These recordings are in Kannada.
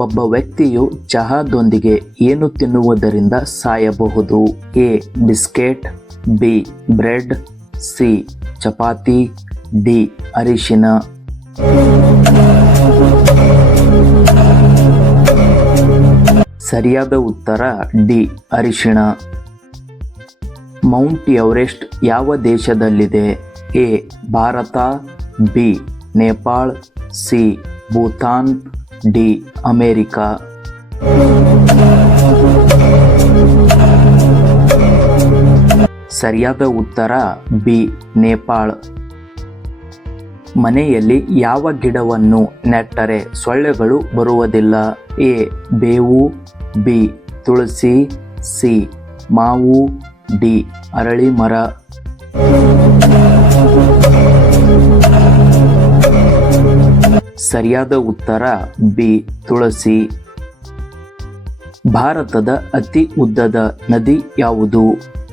ಒಬ್ಬ ವ್ಯಕ್ತಿಯು ಚಹಾದೊಂದಿಗೆ ಏನು ತಿನ್ನುವುದರಿಂದ ಸಾಯಬಹುದು? A. Biscuit, B. Bread, C. Chapati, D. ಅರಿಶಿನ. ಸರಿಯಾದ ಉತ್ತರ ಡಿ. ಅರಿಶಿಣ. ಮೌಂಟ್ ಎವರೆಸ್ಟ್ ಯಾವ ದೇಶದಲ್ಲಿದೆ? A. Bharat, B. Nepal, C. Bhutan, D. America. ಸರಿಯಾದ ಉತ್ತರ ಬಿ. ನೇಪಾಳ. ಮನೆಯಲ್ಲಿ ಯಾವ ಗಿಡವನ್ನು ನೆಟ್ಟರೆ ಸೊಳ್ಳೆಗಳು ಬರುವುದಿಲ್ಲ? ಎ. ಬೇವು, ಬಿ. ತುಳಸಿ, ಸಿ. ಮಾವು, ಡಿ. ಅರಳಿ ಮರ. ಸರಿಯಾದ ಉತ್ತರ ಬಿ. ತುಳಸಿ. ಭಾರತದ ಅತಿ ಉದ್ದದ ನದಿ ಯಾವುದು?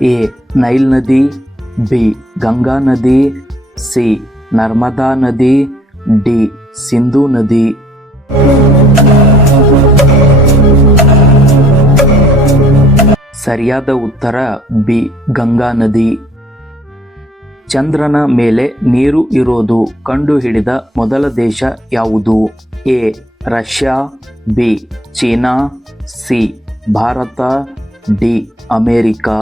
ಎ. ನೈಲ್ ನದಿ, ಬಿ. ಗಂಗಾ ನದಿ, ಸಿ. ನರ್ಮದಾ ನದಿ, ಡಿ. ಸಿಂಧೂ ನದಿ. ಸರಿಯಾದ ಉತ್ತರ ಬಿ. ಗಂಗಾ ನದಿ. ಚಂದ್ರನ ಮೇಲೆ ನೀರು ಇರೋದು ಕಂಡುಹಿಡಿದ ಮೊದಲ ದೇಶ ಯಾವುದು? A. Russia, B. China, C. Bharat, D. America.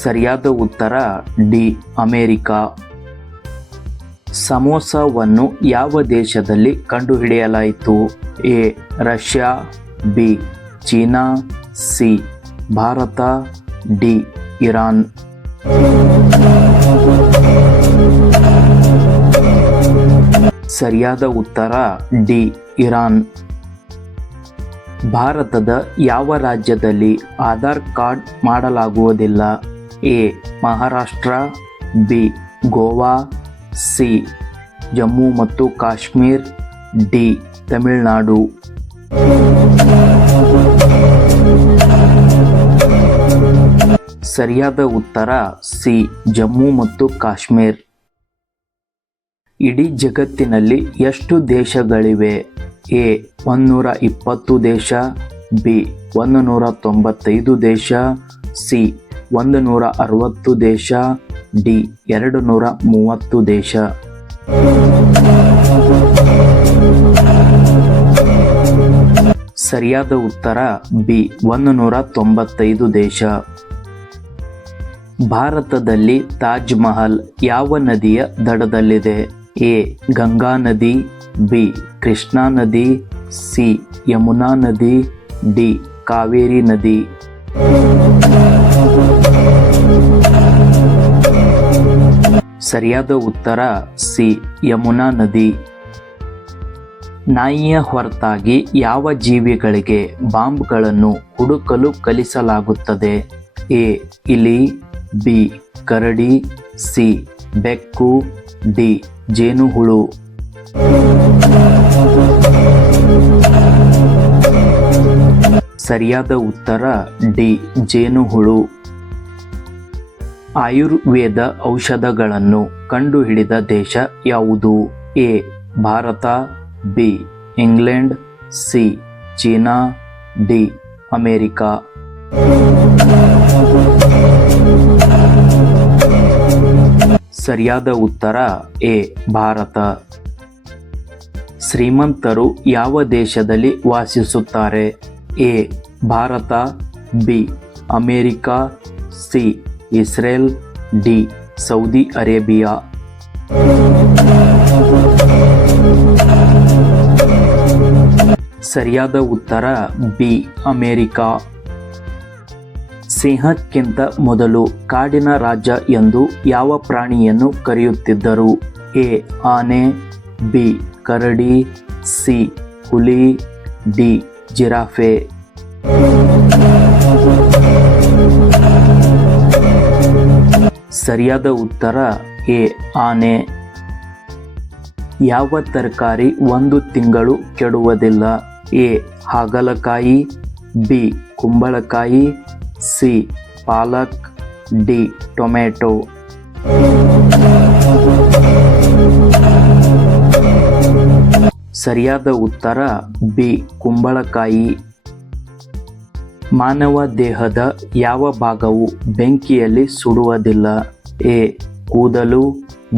ಸರಿಯಾದ ಉತ್ತರ ಡಿ. ಅಮೇರಿಕಾ. ಸಮೋಸವನ್ನು ಯಾವ ದೇಶದಲ್ಲಿ ಕಂಡುಹಿಡಿಯಲಾಯಿತು? A. Russia, B. China, C. Bharat, D. Iran. ಸರಿಯಾದ ಉತ್ತರ ಡಿ. ಇರಾನ್. ಭಾರತದ ಯಾವ ರಾಜ್ಯದಲ್ಲಿ ಆಧಾರ್ ಕಾರ್ಡ್ ಮಾಡಲಾಗುವುದಿಲ್ಲ? A. Maharashtra, B. Goa, C. Jammu ಮತ್ತು ಕಾಶ್ಮೀರ್, ಡಿ. ತಮಿಳುನಾಡು. ಸರಿಯಾದ ಉತ್ತರ ಸಿ. ಜಮ್ಮು ಮತ್ತು ಕಾಶ್ಮೀರ್. ಇಡೀ ಜಗತ್ತಿನಲ್ಲಿ ಎಷ್ಟು ದೇಶಗಳಿವೆ? ಎ. 120 ದೇಶ, ಬಿ. 195 ದೇಶ, ಸಿ. 160 ದೇಶ, ಡಿ. 230 ದೇಶ. ಸರಿಯಾದ ಉತ್ತರ ಬಿ. 195 ದೇಶ. ಭಾರತದಲ್ಲಿ ತಾಜ್ ಮಹಲ್ ಯಾವ ನದಿಯ ದಡದಲ್ಲಿದೆ? ಎ. ಗಂಗಾ ನದಿ, ಬಿ. ಕೃಷ್ಣಾ ನದಿ, ಸಿ. ಯಮುನಾ ನದಿ, ಡಿ. ಕಾವೇರಿ ನದಿ. ಸರಿಯಾದ ಉತ್ತರ ಸಿ. ಯಮುನಾ ನದಿ. ನಾಯಿಯ ಹೊರತಾಗಿ ಯಾವ ಜೀವಿಗಳಿಗೆ ಬಾಂಬ್ಗಳನ್ನು ಹುಡುಕಲು ಕಲಿಸಲಾಗುತ್ತದೆ? ಎ. ಇಲಿ, ಬಿ. ಕರಡಿ, ಸಿ. ಬೆಕ್ಕು, ಡಿ. ಜೇನುಹುಳು. ಸರಿಯಾದ ಉತ್ತರ ಡಿ. ಜೇನುಹುಳು. ಆಯುರ್ವೇದ ಔಷಧಗಳನ್ನು ಕಂಡುಹಿಡಿದ ದೇಶ ಯಾವುದು? A. Bharat, B. England, C. China, D. America. ಸರಿಯಾದ ಉತ್ತರ ಎ. ಭಾರತ. ಶ್ರೀಮಂತರು ಯಾವ ದೇಶದಲ್ಲಿ ವಾಸಿಸುತ್ತಾರೆ? A. Bharat, B. America, C. Israel, D. Saudi Arabia. ಸರಿಯಾದ ಉತ್ತರ ಬಿ. ಅಮೇರಿಕಾ. ಸಿಂಹಕ್ಕಿಂತ ಮೊದಲು ಕಾಡಿನ ರಾಜ ಎಂದು ಯಾವ ಪ್ರಾಣಿಯನ್ನು ಕರೆಯುತ್ತಿದ್ದರು? ಎ. ಆನೆ, ಬಿ. ಕರಡಿ, ಸಿ. ಹುಲಿ, ಡಿ. ಜಿರಾಫೆ. ಸರಿಯಾದ ಉತ್ತರ ಎ. ಆನೆ. ಯಾವ ತರಕಾರಿ 1 ತಿಂಗಳು ಕೆಡುವುದಿಲ್ಲ? ಎ. ಹಾಗಲಕಾಯಿ, ಬಿ. ಕುಂಬಳಕಾಯಿ, ಸಿ. ಪಾಲಕ್, ಡಿ. ಟೊಮೆಟೊ. ಸರಿಯಾದ ಉತ್ತರ ಬಿ ಕುಂಬಳಕಾಯಿ. ಮಾನವ ದೇಹದ ಯಾವ ಭಾಗವು ಬೆಂಕಿಯಲ್ಲಿ ಸುಡುವುದಿಲ್ಲ? ಎ ಕೂದಲು,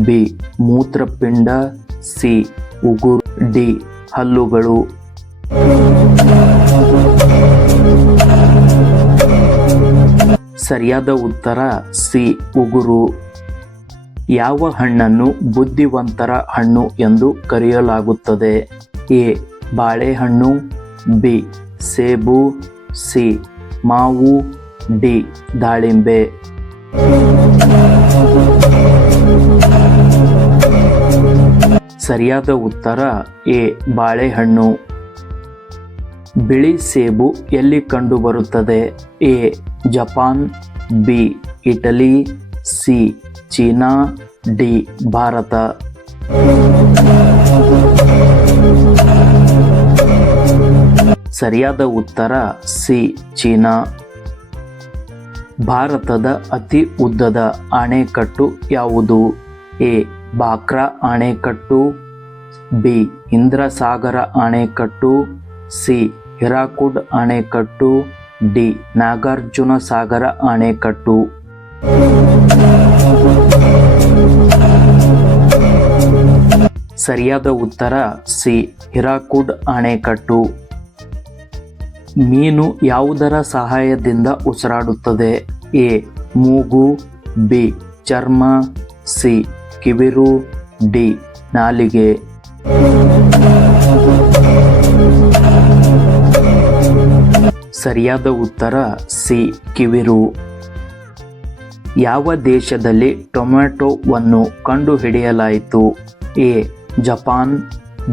ಬಿ ಮೂತ್ರಪಿಂಡ, ಸಿ ಉಗುರು, ಡಿ ಹಲ್ಲುಗಳು. ಸರಿಯಾದ ಉತ್ತರ ಸಿ ಉಗುರು. ಯಾವ ಹಣ್ಣನ್ನು ಬುದ್ಧಿವಂತರ ಹಣ್ಣು ಎಂದು ಕರೆಯಲಾಗುತ್ತದೆ? ಎ ಬಾಳೆಹಣ್ಣು, ಬಿ ಸೇಬು, ಸಿ ಮಾವು, ಡಿ ದಾಳಿಂಬೆ. ಸರಿಯಾದ ಉತ್ತರ ಎ ಬಾಳೆಹಣ್ಣು. ಬಿಳಿ ಸೇಬು ಎಲ್ಲಿ ಕಂಡುಬರುತ್ತದೆ? A Japan, B Italy, C China, D Bharat. ಸರಿಯಾದ ಉತ್ತರ ಸಿ ಚೀನಾ. ಭಾರತದ ಅತಿ ಉದ್ದದ ಅಣೆಕಟ್ಟು ಯಾವುದು? ಎ ಬಾಕ್ರಾ ಅಣೆಕಟ್ಟು, ಬಿ ಇಂದ್ರಸಾಗರ ಅಣೆಕಟ್ಟು, ಸಿ ಹಿರಾಕುಡ್ ಅಣೆಕಟ್ಟು, ಡಿ ನಾಗಾರ್ಜುನ ಸಾಗರ ಅಣೆಕಟ್ಟು. ಸರಿಯಾದ ಉತ್ತರ ಸಿ ಹಿರಾಕುಡ್ ಅಣೆಕಟ್ಟು. ಮೀನು ಯಾವುದರ ಸಹಾಯದಿಂದ ಉಸಿರಾಡುತ್ತದೆ? ಎ ಮೂಗು, ಬಿ ಚರ್ಮ, ಸಿ ಕಿವಿರು, ಡಿ ನಾಲಿಗೆ. ಸರಿಯಾದ ಉತ್ತರ ಸಿ ಕಿವಿರು. ಯಾವ ದೇಶದಲ್ಲಿ ಟೊಮ್ಯಾಟೊವನ್ನು ಕಂಡುಹಿಡಿಯಲಾಯಿತು? A Japan,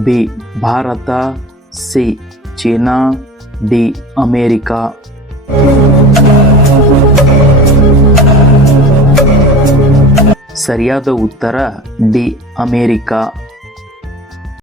B Bharat, C China, D America. ಸರಿಯಾದ ಉತ್ತರ ಡಿ ಅಮೇರಿಕಾ.